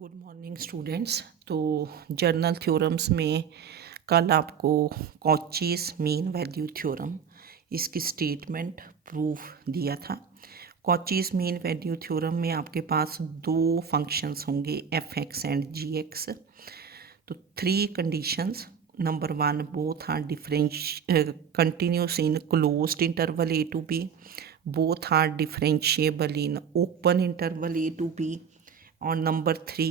Good morning students. तो journal theorems में कल आपको कॉचीज मीन वैल्यू थ्योरम इसकी स्टेटमेंट प्रूफ दिया था। कॉचीज मीन वैल्यू थ्योरम में आपके पास दो फंक्शंस होंगे f x and g x. तो three conditions. Number one, both are continuous in closed interval a to b, both are differentiable in open interval a to b. On number 3,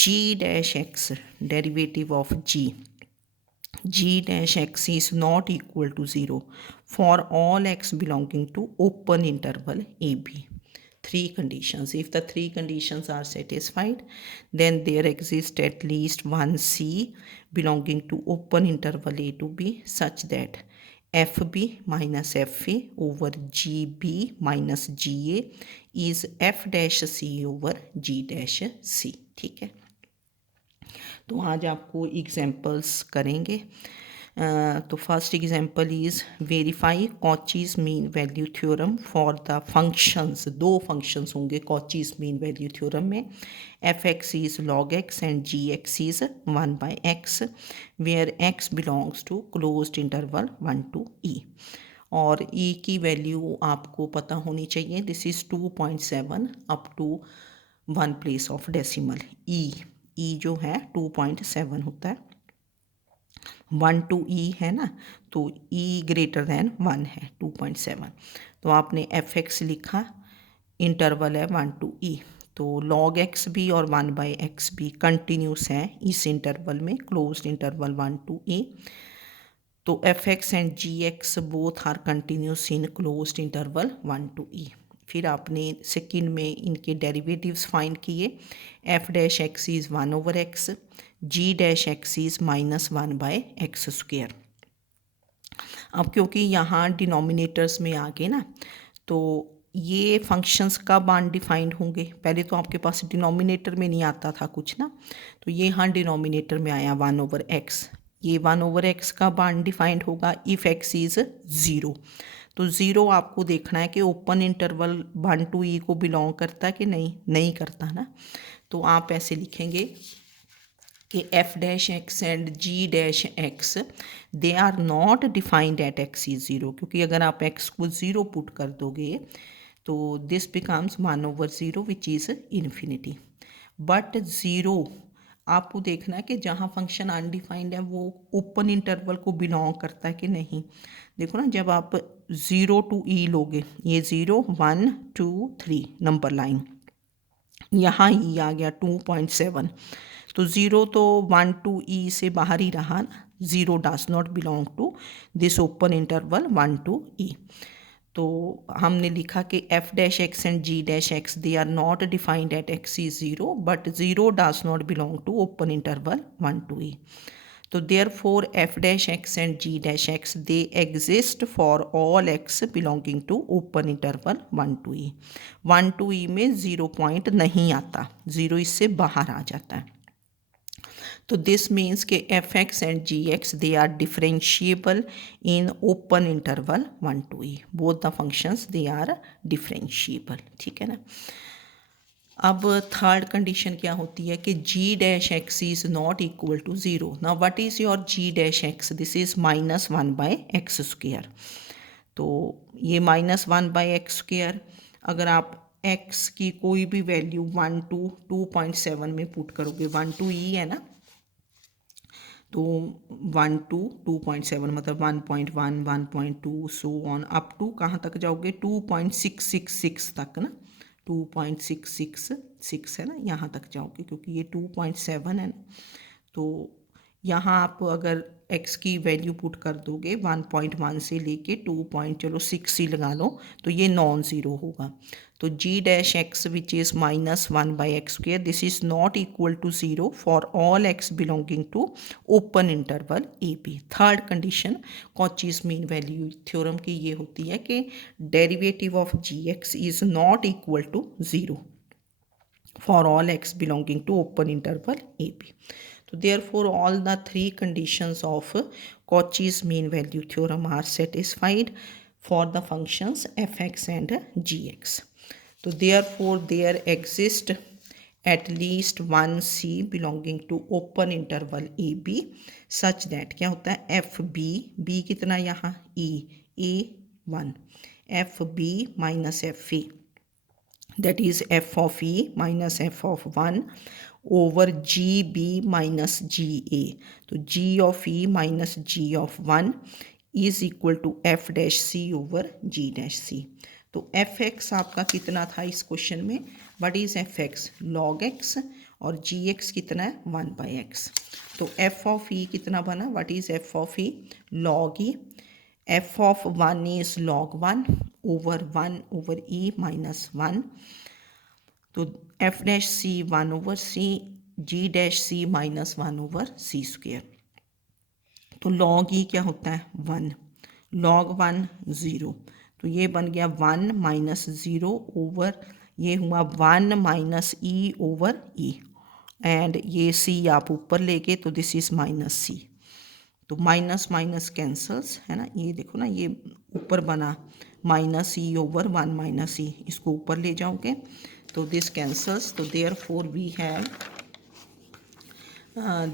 g dash x derivative of g dash x is not equal to 0 for all x belonging to open interval ab. Three conditions. If the three conditions are satisfied, then there exists at least one c belonging to open interval a to b such that fb minus fa over gb minus ga is f dash c over g dash c। ठीक है, तो आज आपको examples करेंगे। तो first example is verify Cauchy's mean value theorem for the functions. दो functions होंगे Cauchy's mean value theorem में। F x is log x and g x is 1/x where x belongs to closed interval 1 to e। और e की value आपको पता होनी चाहिए। This is 2.7 up to 1 place of decimal. E जो है 2.7 होता है, 1 to e है ना, तो e ग्रेटर दैन 1 है 2.7। तो आपने एफ एक्स लिखा, इंटरवल है 1 to e, तो log x भी और 1/x भी कंटिन्यूस है इस इंटरवल में, क्लोज्ड इंटरवल 1 to e। तो f x and g x both are continuous in closed interval 1 to e। फिर आपने सेकेंड में इनके डेरिवेटिव्स फाइंड किए। F dash x is 1/x, g dash x is -1/x²। अब क्योंकि यहाँ डिनोमिनेटर्स में आ गए ना, तो ये फंक्शंस कब अनडिफाइंड होंगे? पहले तो आपके पास डिनोमिनेटर में नहीं आता था कुछ ना, तो ये यहाँ डिनोमिनेटर में आया 1/x। ये 1/x कब अनडिफाइंड होगा? If x is 0। तो 0 आपको देखना है कि ओपन इंटरवल 1 to e को बिलोंग करता है कि नहीं करता ना। तो आप ऐसे लिखेंगे कि f dash x and g dash x they are not defined at x is 0, क्योंकि अगर आप एक्स को 0 पुट कर दोगे तो this becomes 1/0 which is infinity. But 0 आपको देखना है कि जहाँ फंक्शन अनडिफाइंड है वो ओपन इंटरवल को बिलोंग करता है कि नहीं। देखो ना, जब आप 0 to e लोगे, ये 0 1 2 3 नंबर लाइन, यहाँ ई आ गया 2.7, तो 0 तो 1 to e से बाहर ही रहा ना। 0 does not belong to this open interval 1 to e। तो हमने लिखा कि f dash x and g dash x they are not defined at x is 0, but 0 does not belong to open interval 1 to e। तो therefore f dash x and g dash x they exist for all x belonging to open interval 1 to e। 1 to e में 0 point नहीं आता, 0 इससे बाहर आ जाता है। तो this means के f x and g x they are differentiable in open interval 1 to e। Both the functions they are differentiable. ठीक है ना। अब थर्ड कंडीशन क्या होती है कि g dash x is not equal to 0। ना what is your g dash x? This is -1/x²। तो ये -1/x², अगर आप x की कोई भी वैल्यू 1 to 2.7 में पुट करोगे, 1 to e है ना, तो 1 to 2.7 मतलब 1.1 1.2 सो ऑन अप टू कहाँ तक जाओगे? 2.666 तक ना, 2.666 है ना, यहाँ तक जाओगे, क्योंकि ये 2.7 है ना। तो यहाँ आप अगर x की वैल्यू पुट कर दोगे 1.1 से लेके 2.6 ही लगा लो, तो ये नॉन ज़ीरो होगा। तो g dash x which is -1/x², this is not equal to 0 for all x belonging to open interval a b. Third condition Cauchy's mean value theorem की ये होती है कि derivative of g x is not equal to 0 for all x belonging to open interval AB. So therefore all the three conditions of Cauchy's mean value theorem are satisfied for the functions fx and gx. So therefore there exist at least one c belonging to open interval a b such that क्या होता है f b कितना यहाँ a 1 f b minus f a that is f of e minus f of 1 over gb minus ga तो g of e minus g of 1 is equal to f dash c over g dash c तो f x आपका कितना था इस question में what is F x log x और जी x कितना है 1 बाई एक्स तो एफ ऑफ ई कितना बना what is F of E log E F of 1 is log 1 over e minus 1 तो एफ डैश सी 1 over सी जी dash C minus 1 over C square तो log ई क्या होता है 1 लॉग 1 0 तो ये बन गया 1 माइनस 0 ओवर ये हुआ 1 minus e over E and ये सी आप ऊपर लेके तो दिस इज़ माइनस सी तो माइनस माइनस कैंसल्स है ना ये देखो ना ये ऊपर बना minus e over 1 minus e इसको ऊपर ले जाओगे तो दिस कैंसल्स तो therefore we have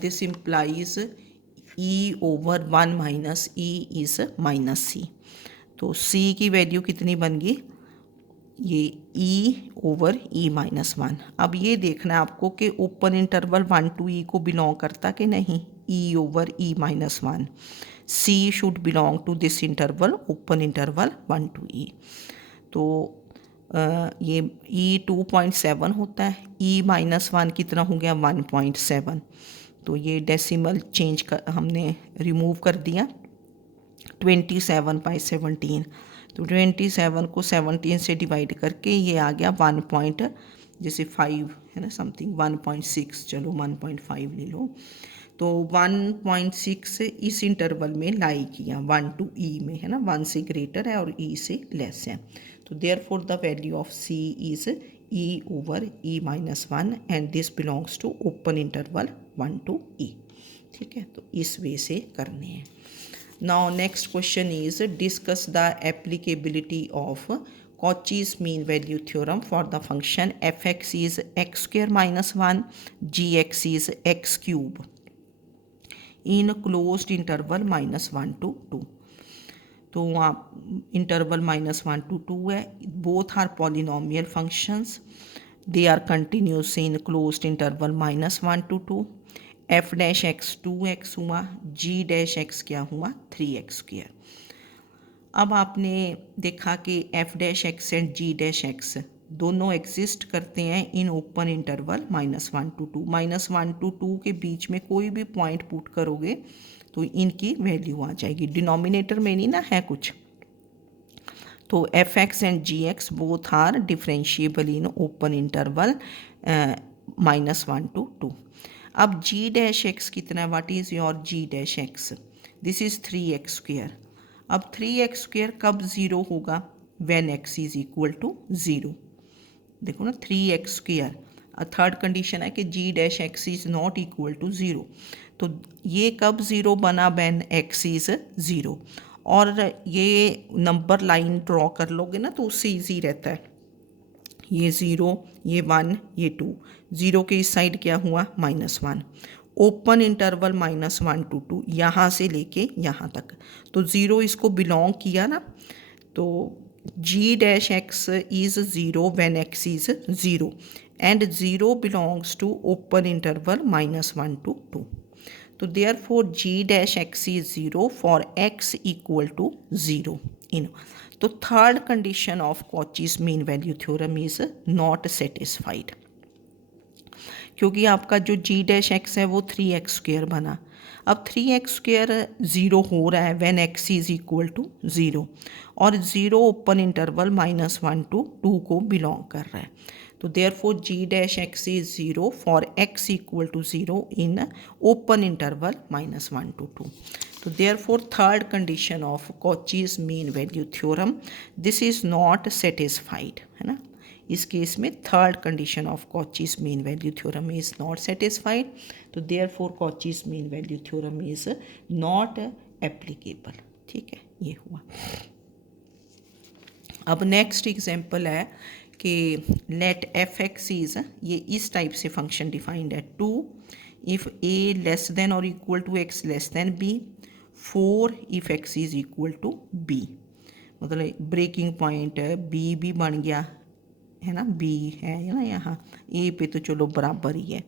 this implies e over 1 minus e is minus c तो c की वैल्यू कितनी बन गई ये e ओवर e माइनस 1 अब ये देखना है आपको कि ओपन इंटरवल 1 टू e को बिलोंग करता कि नहीं e over e minus 1 c should belong to this interval open interval 1 to e तो ये e 2.7 होता है e माइनस 1 कितना हो गया 1.7 तो ये डेसिमल चेंज कर हमने रिमूव कर दिया 27 बाई 17 तो 27 को 17 से डिवाइड करके ये आ गया 1 पॉइंट जैसे 5 है ना समथिंग 1.6 चलो 1.5 ले लो तो 1.6 इस इंटरवल में लाई किया 1 टू ई में है ना 1 से ग्रेटर है और ई से लेस है तो therefore the value of c is e over e minus 1 and this belongs to open interval 1 to e ठीक है तो इस वे से करने हैं Now next question is discuss the applicability of Cauchy's mean value theorem for the function fx is x square minus 1 gx is x cube in closed interval minus 1 to 2 तो वहाँ interval minus 1 to 2 है both are polynomial functions they are continuous in closed interval minus 1 to 2 f dash x 2x हुआ जी dash x क्या हुआ 3x square अब आपने देखा कि f dash x and g dash x दोनों एग्जिस्ट करते हैं in open interval minus 1 to 2 minus 1 to 2 के बीच में कोई भी पॉइंट पुट करोगे तो इनकी वैल्यू आ जाएगी डिनोमिनेटर में नहीं ना है कुछ तो f x and g x both are differentiable in open interval minus 1 to 2 अब g डैश एक्स कितना है what is your g dash x this is 3x square अब 3x स्क्वेयर कब ज़ीरो होगा when x is equal to zero देखो ना 3x square third condition है कि g dash x is not equal to zero तो ये कब ज़ीरो बना व्हेन x इज़ ज़ीरो और ये नंबर लाइन ड्रॉ कर लोगे ना तो उससे ईजी रहता है ये 0 ये 1 ये 2 0 के इस साइड क्या हुआ -1 ओपन इंटरवल -1 to 2 यहाँ से लेके यहाँ तक तो 0 इसको बिलोंग किया ना तो g dash x is 0 when x is 0 and 0 belongs to open interval -1 to 2 तो therefore g dash x is 0 for x equal to 0 in तो third condition of Cauchy's mean value theorem is not satisfied क्योंकि आपका जो जी dash x है वो 3x square बना अब 3x square 0 हो रहा है when x is equal to 0 और 0 ओपन इंटरवल -1 to 2 को बिलोंग कर रहा है तो therefore g dash x is 0 for x equal to 0 in open interval -1 to 2 तो therefore third condition of Cauchy's mean value theorem this is not satisfied है ना इस केस में third condition of Cauchy's mean value theorem is not satisfied तो therefore Cauchy's mean value theorem is not applicable ठीक है ये हुआ अब नेक्स्ट एग्जाम्पल है कि लेट एफ एक्स इज़, ये इस टाइप से फंक्शन डिफाइंड है, 2 इफ़ ए लेस देन और equal to x less than b, 4 if x is equal to b. मतलब ब्रेकिंग पॉइंट बी भी बन गया है ना, बी है ना यहाँ, ए पे तो चलो बराबर ही है।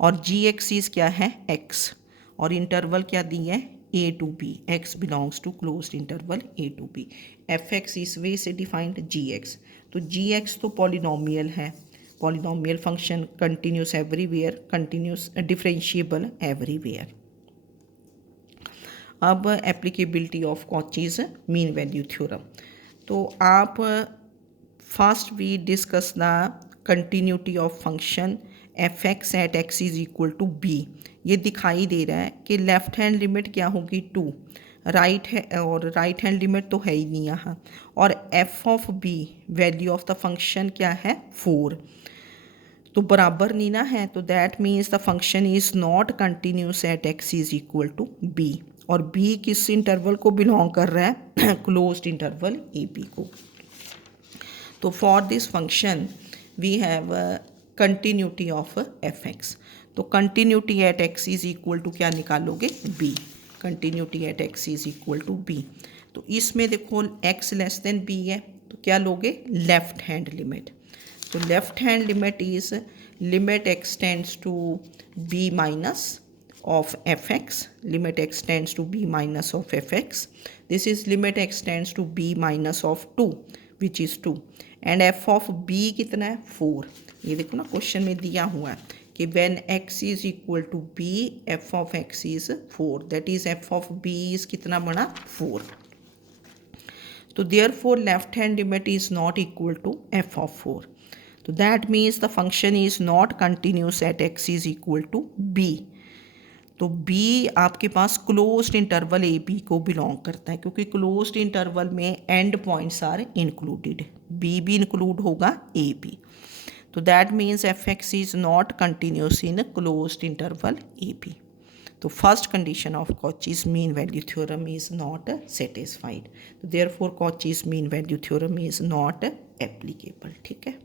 और जी एक्सिस क्या है, एक्स, और इंटरवल क्या दी है, a to b, x belongs to close interval a to b. F x इस वे से डिफाइंड जी एक्स, तो जी एक्स तो पॉलिनोमियल है, polynomial function, continuous everywhere, continuous differentiable everywhere. अब applicability of Cauchy's mean value theorem, तो आप first we discuss the continuity of function f x at x is equal to b. ये दिखाई दे रहा है कि लेफ्ट हैंड लिमिट क्या होगी 2, राइट है, और राइट हैंड लिमिट तो है ही नहीं यहाँ, और f of b value of the function क्या है 4, तो बराबर नहीं ना है, तो that means the function is not continuous at x is equal to b, और बी किस इंटरवल को बिलोंग कर रहा है, क्लोज्ड इंटरवल ए बी को। तो for this function we have continuity of f x, तो continuity at x is equal to क्या निकालोगे, b, continuity at x is equal to b. तो इसमें देखो एक्स लेस देन बी है, तो क्या लोगे, लेफ्ट हैंड लिमिट, तो left hand limit is limit x tends to b minus of fx, limit x tends to b minus of fx, this is limit x tends to b minus of 2 which is 2, and f of b कितना है 4। ये देखो ना question में दिया हुआ है कि when x is equal to b f of x is 4, that is f of b is कितना बना 4, तो therefore left hand limit is not equal to f of 4, तो that means the function is not continuous at x is equal to b। तो B आपके पास closed interval a b को belong करता है, क्योंकि क्लोज्ड इंटरवल में end points are included, b भी इंक्लूड होगा ए बी, तो that means f x is not continuous in closed interval a b. तो first condition of Cauchy's mean value theorem is not satisfied, therefore Cauchy's mean value theorem is not applicable. ठीक है।